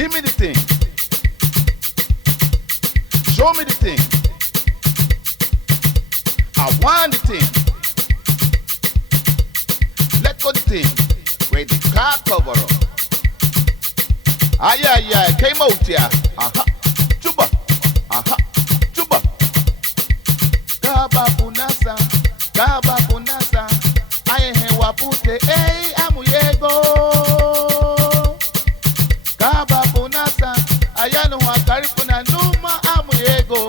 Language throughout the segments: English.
Give me the thing. Show me the thing. I want the thing. Let go the thing. Where the car cover up. Yeah, came out here. Juba. Juba. Kaba punasa. Aye wapute. Hey, amuyego. Kaba punasa. Ayano wakaripuna numa amuyego.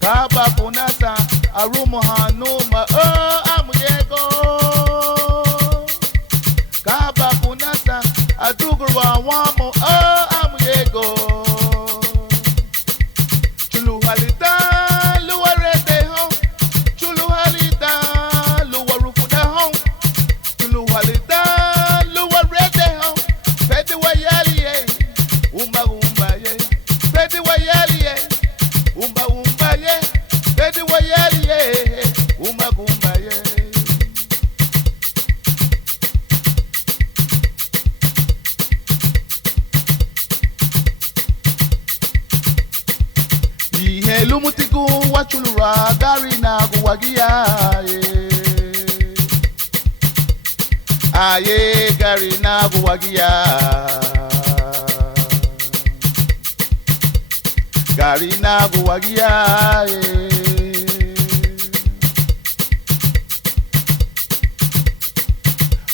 Kaba punasa. Arumu hanuma. Oh, amuyego. Kaba punasa. Adugurwa wamo. Oh, amuyego. Chulu halita. Luwarete home. Chulu halita. Luwarufuda home. Chulu halita. Luwarete home. Pedi wayali ye. Umba ye. Pedi wayali ye. Umba ye. Pedi wayali ye. Umba ye. Ihe lumutiku wachulura gari na guwagia aye gari na guwagia gari na guwagia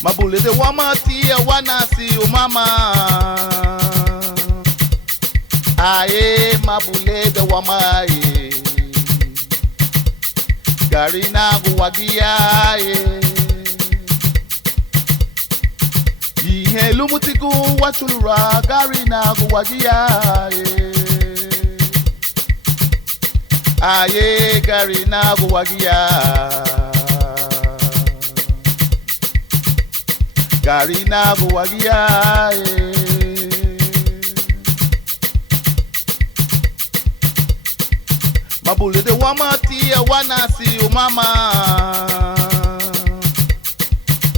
mabule de wamati wanasi umama aye mabule de wamaye gari na guwagia ihe lumutiku wachulura gari na guwagia aye gari na guwagia gari na guwagia mabule de wamati wanasi umama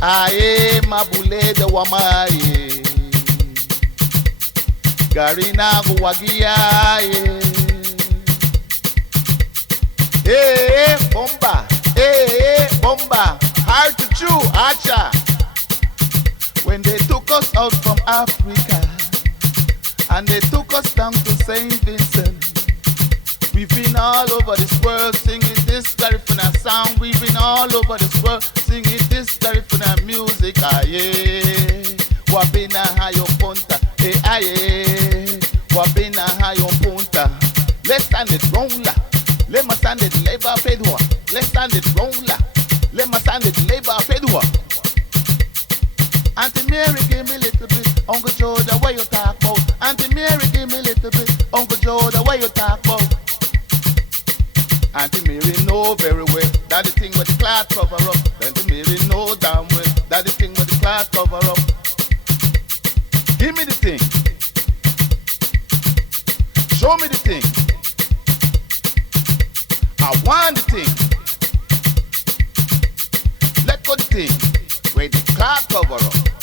aye mabule de wamaye gari na guwagia bomba hard to chew acha when they took us out from Africa and they took us down to St. Vincent. We've been all over this world singing this Garifuna sound. We've been all over this world singing this Garifuna music. Aye, wabina hayo punta. Aye, wabina hayo punta. Let's stand it roller. Let me stand it labor pedua. Let's stand it roller. Let me stand it labor pedua. Auntie Mary, give me a little bit. Uncle Joe, the way you talk about. Auntie Mary, give me a little bit. Uncle Joe, the way you talk about. Auntie Mary know very well that the thing with the cloth cover up. Auntie Mary know damn well that the thing with the cloth cover up. Give me the thing. Show me the thing. I want the thing. Let go the thing. Where the cloth cover up.